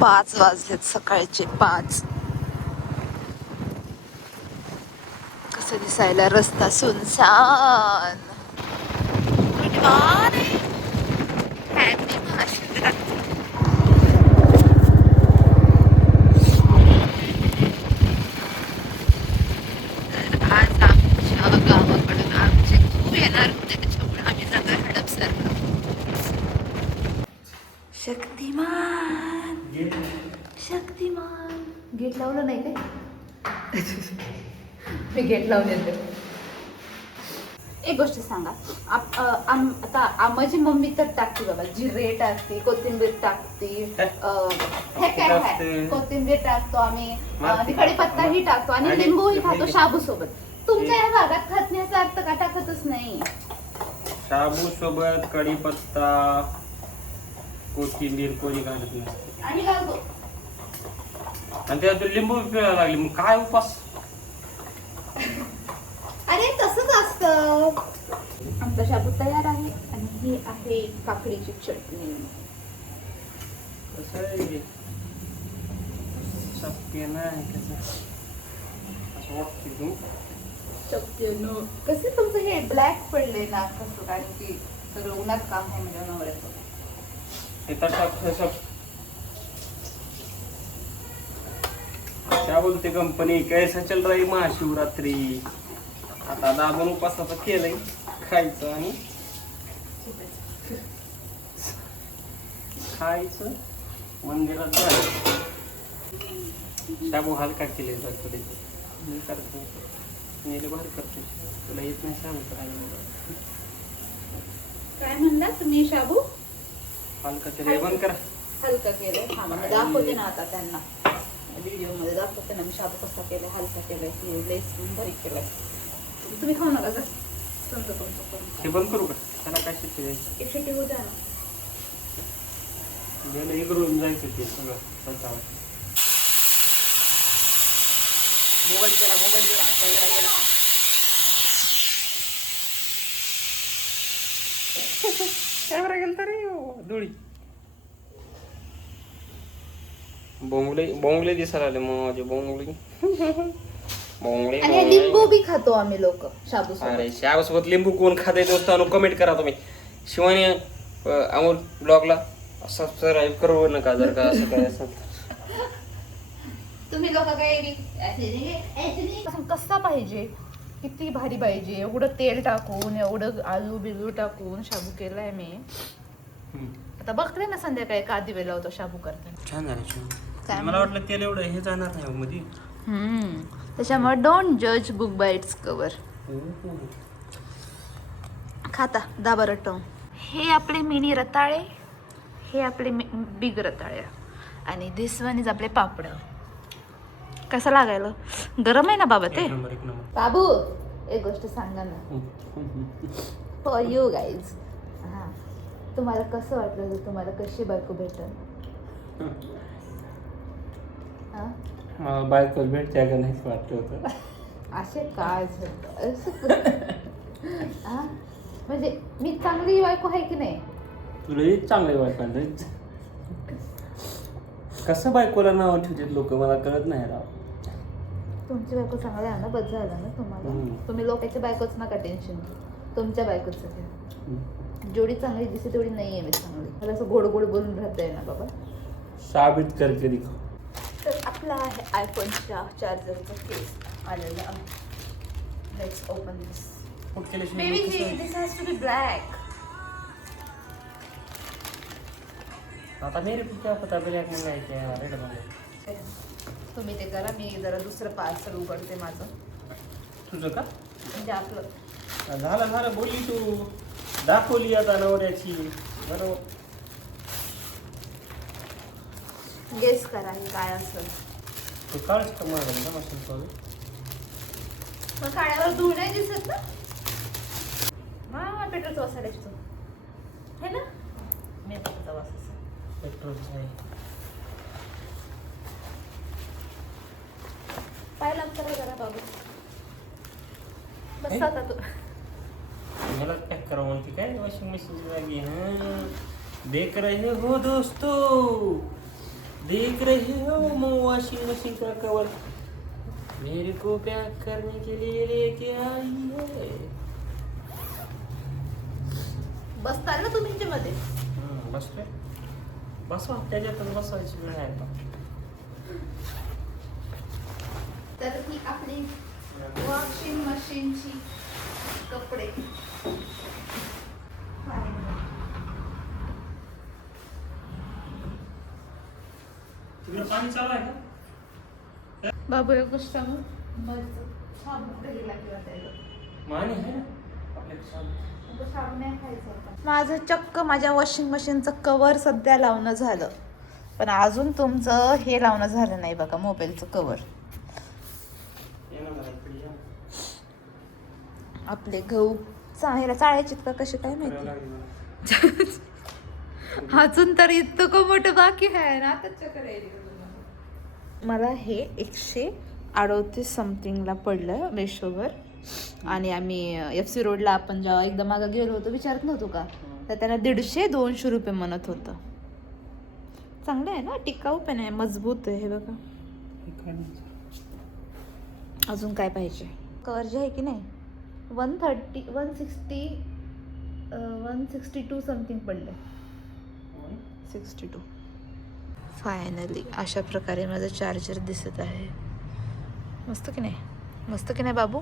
5 वाजलेत, सकाळचे 5. कसं दिसायला रस्ता सुनसान. Good morning, happy Mahashivratri. तर आज आमच्या गावाकडून आमचे खूप येणार होते, त्याच्यामुळे आम्ही सगळं हडपसरलो. शक्तिमान शक्तिमान. गेट लावलं नाही काय? मी गेट लावून येते. एक गोष्ट सांगा, आता माझी मम्मी तर टाकते बाबा, जिरे टाकते, कोथिंबीर टाकते, हे काय कोथिंबीर टाकतो आम्ही, आणि कढीपत्ताही टाकतो आणि लिंबूही खातो शाबू सोबत. तुमच्या या भागात खात नाही असं अर्थ का? टाकतच नाही. शाबू सोबत कढीपत्ता कोथिंबीर कोणी घालत नसते आणि घालतो, आणि त्यात लिंबू पिळायला लागले, मग काय उपास? अरे तसंच असतं. आमचा शाबू तयार आहे आणि ही आहे काकडीची चटणी. कसं आहे शक्य नाही कसं असं वाटतं तू शक्य न कसे तुमचं हे ब्लॅक पडले ना कसं, कारण की सगळं उन्हात काम आहे म्हणजे नवऱ्याचं. हे तसं क्या बोलते कंपनी, कैसा चल रही महाशिवरात्री. आता दाबून उपासाचं केलंय, खायचं आणि खायचं, मंदिरात जायचं. शाबू हलका केले जातो, मी करतो नेले बाहेर करते. तुला येत नाही शाबू करायला? काय म्हणला तुम्ही? शाबू हलका केले, बंद करा. हलका केलंय. हा मग दाखवते ना आता त्यांना व्हिडिओ मध्ये, दाखवते ना मी शाबू कसा केलाय, हलका केलाय, की लेस बारीक केलाय. तुम्ही खाऊ नका जर हे बंद करू का? त्याला काय शिकते एक शेटी होऊ द्या ना. गेलं इकडून जायचं ते सगळं स्वतः. मोबाईल गेला कॅमेरा गेला तरी धुळी. बोंगले दिसायला आले माझे बोंगले. आणि लिंबू बी खातो आम्ही लोक शाबू सोबत. अरे शाबूसोबत लिंबू कोण खाते दोस्तांनो? कमेंट करा तुम्ही. शिवानी अमोल ब्लॉगला सबस्क्राईब करू नका जर का असं काय असेल. तुम्ही लोक काय कसा पाहिजे, किती भारी पाहिजे, एवढं तेल टाकून, एवढं आलू बिलू टाकून शाबू केलाय मी. आता बघते ना संध्याकाळी का दिवेला होतो शाबू करताना. छान झालं. मला वाटलं तेल एवढं हे जाणार नाही मध्ये. त्याच्यामुळे डोंट जज बुक बाय इट्स कवर. खाता दाबा रटव. हे आपले मिनी रताळे, हे आपले बिग रताळे, आणि दिस वन इज आपले पापड. कसं लागायला? गरम आहे ना बाबा ते. एक नंबर. बाबू एक गोष्ट सांगा ना फॉर यू गाईज. हां, तुम्हाला कसं वाटलं जर तुम्हाला कशी बायको भेटल? हां, मला बायको भेटते का नाही वाटत होतं. असे काय हां, म्हणजे मी चांगली बायको आहे की नाही? तुला हेच चांगले बायको. कसं बायकोला नाव ठेवतात लोक, मला कळत नाही राव. तुमची बायको चांगली आहे ना, बस झालं ना तुम्हाला. तुम्ही लोकांच्या बायकोच नका टेन्शन घेऊ, तुमच्या बायकोचं घ्या. जेवढी चांगली दिसते तेवढी नाही आहे मी चांगली. मला असं गोड गोड बोलून राहत आहे ना बाबा. साबित करके दिखो. तर आपला आहे आयफोनच्या चार्जरचा केस आलेला आहे. Let's open this. Baby this has to be black. आता मेरे को क्या पता ब्लॅक मंगायचे रेड मध्ये. तुम्ही ते करा, मी जरा दुसरं पार्सल उघडते माझं. तुझं का? म्हणजे आपलं झालं बोलली तू, दाखवली आता नवऱ्याची. बरोबर, गेस करा हे काय असेल. तू काळच का मागं मशीन मग काळ्यावर धूळ नाही दिसत ना? पेट्रोलचा वास आला है ना? मेथीचा वास पेट्रोलचा आहे. पाय लागतं जरा बाबू. बस आता तू मला पॅक करा म्हणते काय वॉशिंग मशीनची जागी. देख रहे हो दोस्तों, देख रहे हो वॉशिंग मशीन का कवर मेरे को पैक करने के लिए लेके आई है. बसताल ना तुम्ही ह्याच्यामध्ये? बसतोय. बसवा त्याच्यातच बसवायची वेळ आहे का? तर ही आपली वॉशिंग मशीनची कपडे. तिकडे पाणी चालू आहे का? बाबू एक गोष्ट सांगू, मस्त छान गेला किंवा त्याला माणी आहे ना आपल्याकडे. माझं चक्क माझ्या वॉशिंग मशीनचं कवर सध्या लावणं झालं, पण अजून तुमचं हे लावणं झालं नाही बघा, मोबाईलचं कवर. आपले गहू चाळायचे का कसे काय माहिती. अजून तर इतकं मोठं बाकी आहे ना. मला हे 138 समथिंगला पडलं मेशोवर. आणि आम्ही FC रोडला आपण जेव्हा एकदा मागं गेलो होतो, विचारत नव्हतो का, तर त्याला 150-200 रुपये म्हणत होतं. चांगलं आहे ना, टिकाऊ पण आहे, मजबूत आहे. हे बघा. अजून काय पाहिजे. कवर जे आहे की नाही 162 समथिंग पडलं. 62. फायनली अशा प्रकारे माझं चार्जर दिसत आहे. मस्त की नाही, मस्त की नाही बाबू.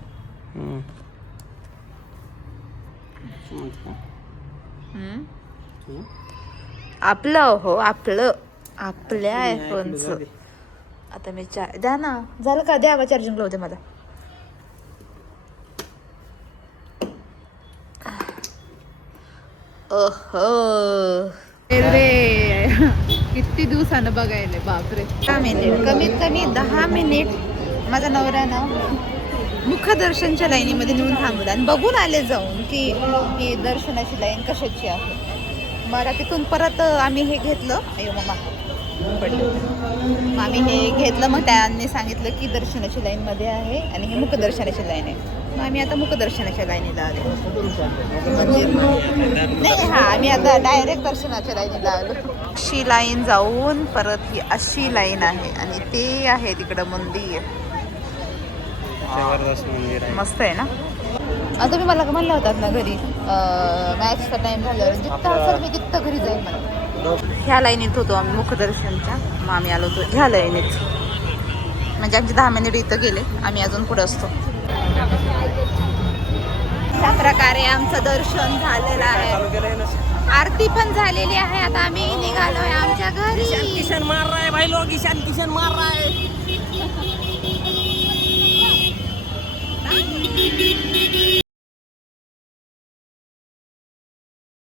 आपलं हो, आपल्या आयफोनचं. आता मी द्या ना, झालं का? द्यावा चार्जिंग लावते मला. किती दिवसानं बघायला. बापरे. 10 मिनिट, कमीत कमी 10 मिनिट माझा नवरा ना मुखदर्शनच्या लाईनीमध्ये नेऊन थांबला आणि बघून आले जाऊन की ही दर्शनाची लाईन कशाची आहे. मला तिथून परत आम्ही हे घेतलं. अयो मम्मा पडलं. आम्ही हे घेतलं, मग त्यांनी सांगितलं की दर्शनाची लाईनमध्ये आहे आणि हे मुखदर्शनाची लाईन आहे. मग आम्ही आता मुखदर्शनाच्या लाईनीला आलो. नाही, हा आम्ही आता डायरेक्ट दर्शनाच्या लाईनीला आलो. अशी लाईन जाऊन परत ही अशी लाईन आहे आणि ते आहे तिकडं मंदिर. मस्त आहे ना. आता तुम्ही मला म्हणलं होतात ना घरी मॅचचा टाइम झाल्यावर जिथं असेल मी तिथं घरी जाईल मला. ह्या लाईनीत होतो आम्ही मुखदर्शनच्या. मग आम्ही आलो होतो ह्या लाईनीत. म्हणजे आमचे 10 मिनिट इथं गेले, आम्ही अजून पुढे असतो. अशा प्रकारे आमचं दर्शन झालेलं आहे. आरती पण झालेली आहे. आता आम्ही निघालोय आमच्या घरी. किशन मार रहा है भाई लोग, ईशान किशन मार रहा है.